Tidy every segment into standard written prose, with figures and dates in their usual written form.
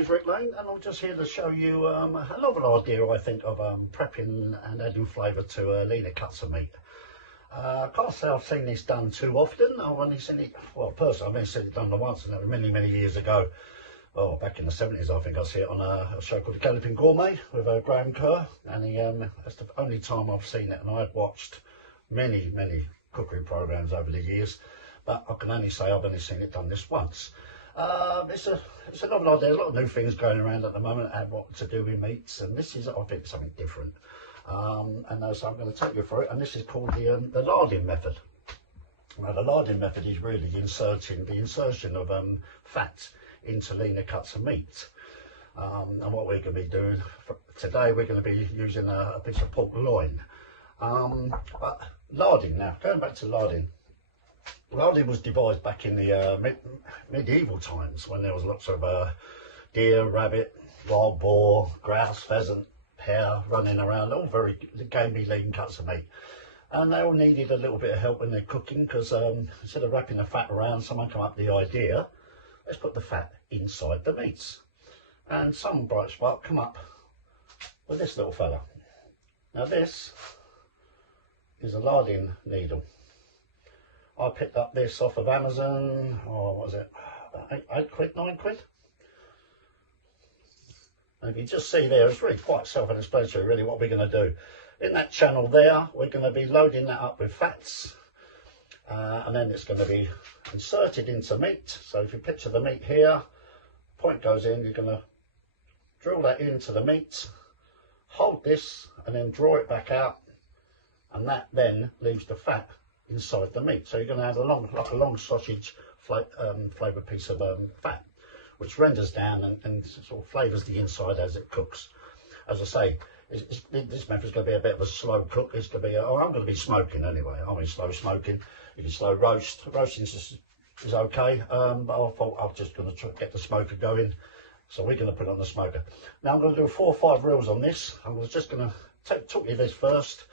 name's Rick Lane, and I'm just here to show you a novel idea, I think, of prepping and adding flavour to leaner cuts of meat. I can't say I've seen this done too often. I've only seen it, well, personally, I've only seen it done once, and that was many, many years ago. Oh, back in the 70s, I think I see it on a show called Galloping Gourmet with Graham Kerr, and that's the only time I've seen it, and I've watched many, many cookery programmes over the years, but I can only say I've only seen it done this once. It's a novel idea. A lot of new things going around at the moment and what to do with meats, and this is, I think, something different. So I'm going to take you through it, and this is called the larding method. Now, the larding method is really the insertion of fat into leaner cuts of meat. And what we're going to be doing today, we're going to be using a piece of pork loin. But larding, now going back to larding. Larding was devised back in the medieval times when there was lots of deer, rabbit, wild boar, grouse, pheasant, hare running around, all very gamey lean cuts of meat. And they all needed a little bit of help when they're cooking, because instead of wrapping the fat around, someone came up with the idea, let's put the fat inside the meats. And some bright spark come up with this little fella. Now this is a larding needle. I picked up this off of Amazon, or what was it, about 8 quid, 9 quid? And if you just see there, it's really quite self-explanatory really what we're going to do. In that channel there, we're going to be loading that up with fats, and then it's going to be inserted into meat. So if you picture the meat here, point goes in, you're going to drill that into the meat, hold this, and then draw it back out, and that then leaves the fat inside the meat. So you're going to have like a long sausage flavoured piece of fat, which renders down and sort of flavours the inside as it cooks. As I say, this method's going to be a bit of a slow cook. It's going to be, I'm going to be smoking anyway. I mean, slow smoking. You can slow roast. Roasting is okay, but I thought I was just going to get the smoker going. So we're going to put it on the smoker. Now I'm going to do 4 or 5 reels on this. I'm just going to talk you this first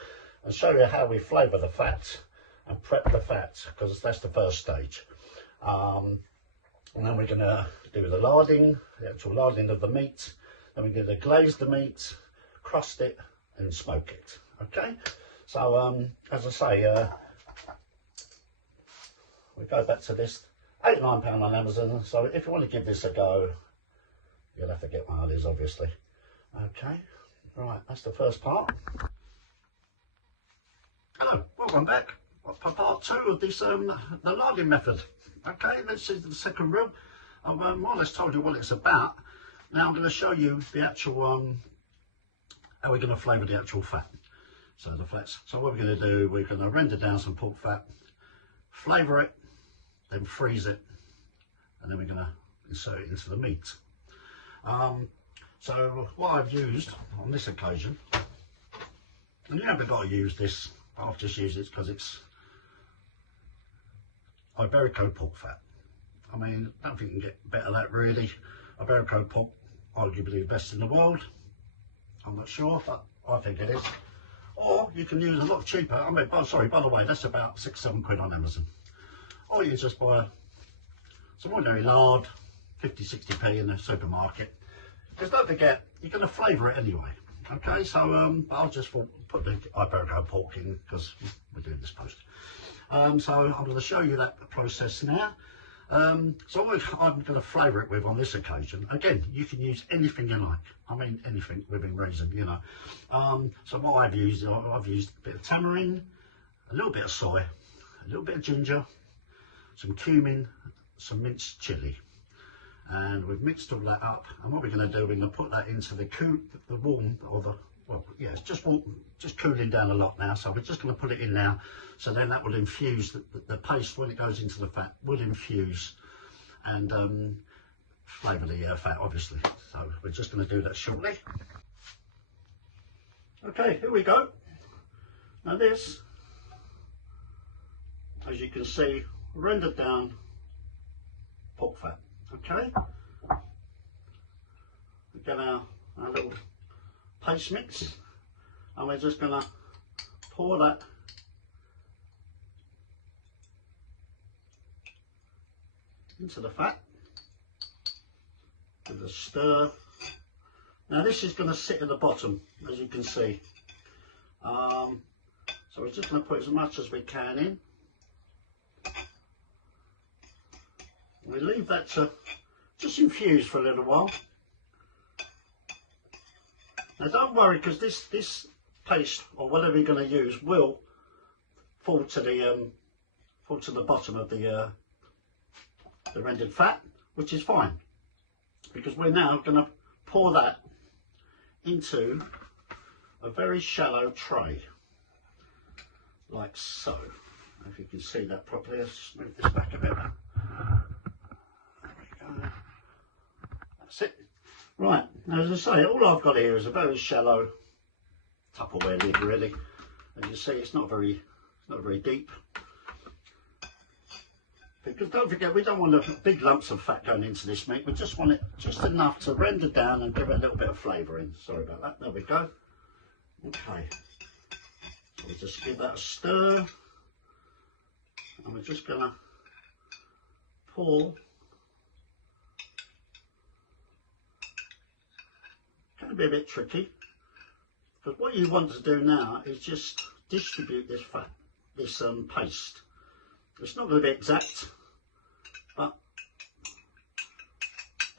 and show you how we flavour the fat and prep the fat, because that's the first stage. And then we're going to do the larding, the actual larding of the meat. Then we're going to glaze the meat, crust it, and smoke it. Okay, so as I say, we go back to this, £8 or £9 on Amazon. So if you want to give this a go, you'll have to get one of these, obviously. Okay, right, that's the first part. Hello, welcome back. Part 2 of this, the larding method. Okay, this is the second reel. I've more or less told you what it's about. Now I'm going to show you the actual, how we're going to flavour the actual fat. So the flats. So what we're going to do, we're going to render down some pork fat, flavour it, then freeze it, and then we're going to insert it into the meat. So what I've used on this occasion, and you haven't got to use this, I've just used it because it's Iberico pork fat. I mean, I don't think you can get better than that really. Iberico pork, arguably the best in the world. I'm not sure, but I think it is. Or you can use a lot cheaper. I mean, sorry, by the way, that's about 6 or 7 quid on Amazon. Or you just buy some ordinary lard, 50-60p in the supermarket. Because don't forget, you're going to flavour it anyway. Okay, so I'll just put the Iberico pork in because we're doing this post. So I'm going to show you that process now. So what I'm going to flavour it with on this occasion, again, you can use anything you like. I mean anything within reason, you know. So what I've used a bit of tamarind, a little bit of soy, a little bit of ginger, some cumin, some minced chilli. And we've mixed all that up, and what we're going to do, we're going to put that into the warm, or the, well, yeah, it's just cooling down a lot now, so we're just going to put it in now, so then that will infuse, the paste when it goes into the fat will infuse and flavour the fat, obviously. So we're just going to do that shortly. Okay, here we go. Now this, as you can see, rendered down pork fat. Okay, we get our little paste mix, and we're just going to pour that into the fat. Give it a stir. Now this is going to sit at the bottom, as you can see. So we're just going to put as much as we can in. We leave that to just infuse for a little while. Now don't worry, because this paste or whatever you're going to use will fall to the bottom of the rendered fat, which is fine, because we're now going to pour that into a very shallow tray, like so. If you can see that properly, let's move this back a bit. There we go. That's it. Right, now as I say, all I've got here is a very shallow Tupperware lid, really. As you see, it's not very deep. Because don't forget, we don't want big lumps of fat going into this meat. We just want it just enough to render down and give it a little bit of flavour in. Sorry about that. There we go. Okay. So we'll just give that a stir. And we're just going to pour. Can be a bit tricky. Because what you want to do now is just distribute this fat, this paste. It's not going to be exact, but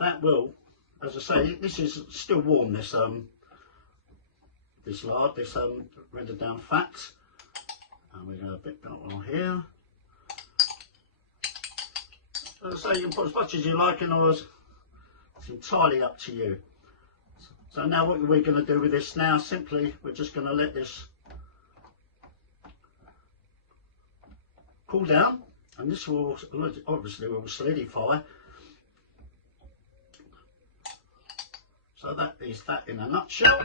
that will, as I say, this is still warm, this lard, this rendered down fat. And we're going to bit that on here. As I say, you can put as much as you like in ours. It's entirely up to you. So now what we're going to do with this now, simply we're just going to let this cool down, and this will obviously solidify. So that is that in a nutshell.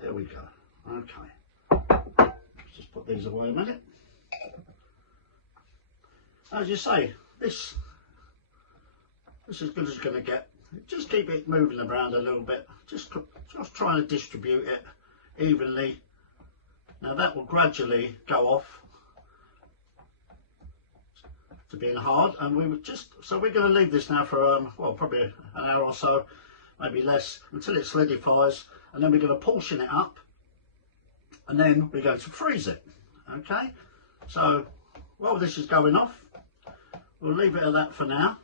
There we go. Okay, let's just put these away a minute. As you say, this is as good as it's going to get. Just keep it moving around a little bit, just trying to distribute it evenly. Now that will gradually go off to being hard, and we're going to leave this now for well, probably an hour or so, maybe less, until it solidifies, and then we're going to portion it up, and then we're going to freeze it. Okay, so while this is going off, we'll leave it at that for now.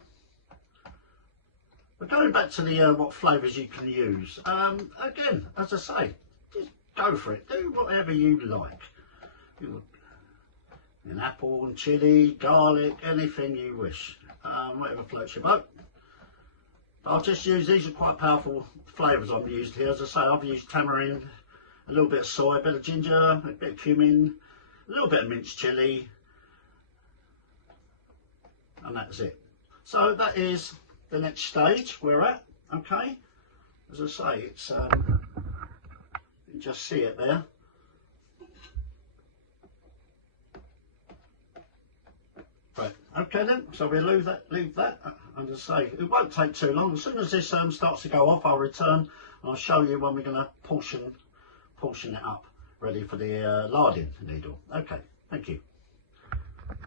But going back to the what flavours you can use, again, as I say, just go for it. Do whatever you like. An apple and chilli, garlic, anything you wish. Whatever floats your boat. But I'll just use, these are quite powerful flavours I've used here. As I say, I've used tamarind, a little bit of soy, a bit of ginger, a bit of cumin, a little bit of minced chilli, and that's it. So that is the next stage we're at. Okay, as I say, it's you just see it there. Right, okay then, so we'll leave that, and as I say, it won't take too long. As soon as this starts to go off, I'll return and I'll show you when we're going to portion it up, ready for the larding needle. Okay, thank you.